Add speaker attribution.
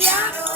Speaker 1: Yeah.